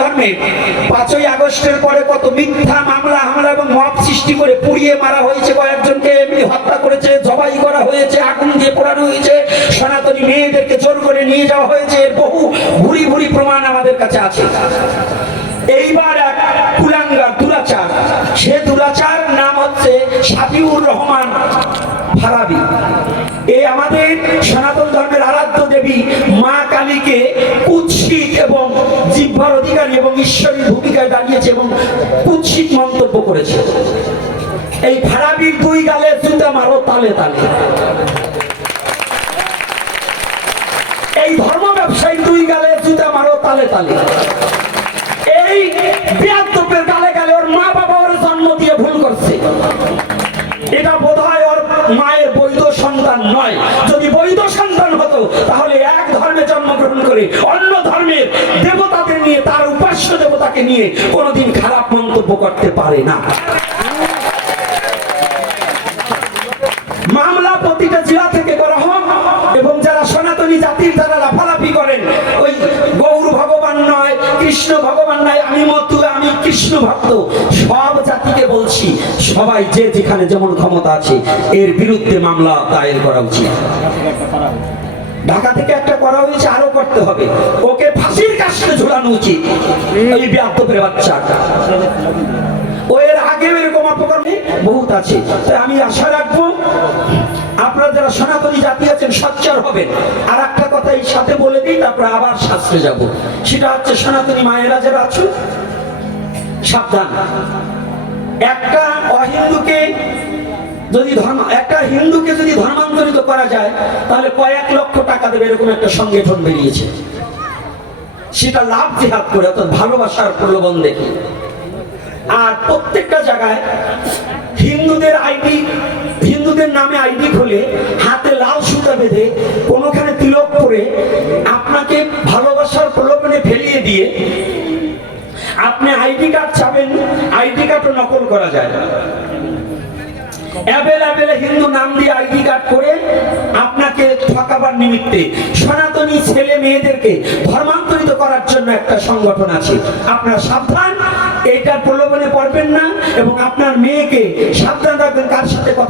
ধর্মে 5ই আগস্টের পরে কত মিথ্যা মামলা হামলা এবং মব সৃষ্টি করে পুড়িয়ে মারা হয়েছে, কয়েকজনকে এমনি হত্যা করেছে, জবাই করা হয়েছে, আগুন দিয়ে পোড়ানো হয়েছে, সনাতনী মেয়েদেরকে জোর করে নিয়ে যাওয়া হয়েছে। এর বহু ভুরি ভুরি প্রমাণ আমাদের কাছে আছে। এইবার এক কুলাঙ্গার দুরাচার, সে দুরাচার নাম হচ্ছে শাফিউর রহমান ফারাবি। এই আমাদের সনাতন ধর্মের আরাধ্য দেবী মা কালীকে কুৎসিত এবং জিহ্বার অধিকারী এবং ঈশ্বরী ভূমিকায় দাঁড়িয়েছে এবং কুৎসিত মন্তব্য করেছে। এই ফারাবির 2 গালে জুতা মারো তালে তালে। এই ধর্ম ব্যবসায়ী 2 গালে জুতা মারো তালে তালে। এই বেয়াদবের গালে গালে ওর মা বাবা ওর জন্ম দিয়ে ভুল করছে। এটা বোধহয় ওর মায়ের বৈধ সন্তান নয়। যদি বৈধ সন্তান হতো তাহলে এক ধর্মে জন্মগ্রহণ করে অন্য ধর্মের দেবতাদের নিয়ে, তার উপাস্য দেবতাকে নিয়ে কোনোদিন খারাপ মন্তব্য করতে পারে না। মামলা প্রতিটা জেলা থেকে করা হোক এবং যারা সনাতনী জাতির যারা লাফালাফি করেন, ওই গৌর ভগবান নয়, কৃষ্ণ ভগবান নয়, আমি মতু, আমি কৃষ্ণ ভক্ত, সব জাতিকে বলছি, সবাই যে যেখানে যেমন ক্ষমতা আছে এর বিরুদ্ধে মামলা দায়ের করা উচিত। ঢাকা থেকে একটা করা হয়েছে, আরো করতে হবে। ওকে ফাঁসির কাস্টে ঝুলানো উচিত, এই বেয়াদবের বাচ্চাটা। ও এর আগেও এরকম অপকর্ম বহুত আছে। তাই আমি আশা রাখবো আপনারা যারা সনাতনী জাতি আছেন সোচ্চার হবেন। আর একটা কথা এই সাথে বলে দিই, তারপরে আবার শাস্ত্রে যাব। সেটা হচ্ছে সনাতনী মায়েরা যারা আছো, সাবধান। একটা অহিন্দুকে যদি একটা হিন্দুকে যদি ধর্মান্তরিত করা যায় তাহলে কয়েক লক্ষ টাকা দেবে, এরকম একটা সংগঠন বেরিয়েছে। সেটা লাভ জিহাদ করে, অর্থাৎ ভালোবাসার প্রলোভন দেখে। আর প্রত্যেকটা জায়গায় হিন্দুদের আইডি, হিন্দুদের নামে আইডি খুলে হাতে লাল সুতা বেঁধে কোনোখানে তিলক পরে আপনাকে ভালোবাসার প্রলোভনে ফেলিয়ে দিয়ে আপনি আইডি কার্ড চাবেন, আইডি কার্ডও নকল করা যায়। অ্যাভেলেবেল হিন্দু নাম দিয়ে আইডি কার্ড করে আপনাকে ঠকাবার নিমিত্তে সনাতনী ছেলে মেয়েদেরকে ধর্মান্তরিত করার জন্য একটা সংগঠন আছে। আপনারা সাবধান, এটার প্রলোভনে পড়বেন না এবং আপনার মেয়েকে সাবধান রাখবেন কার সাথে কথা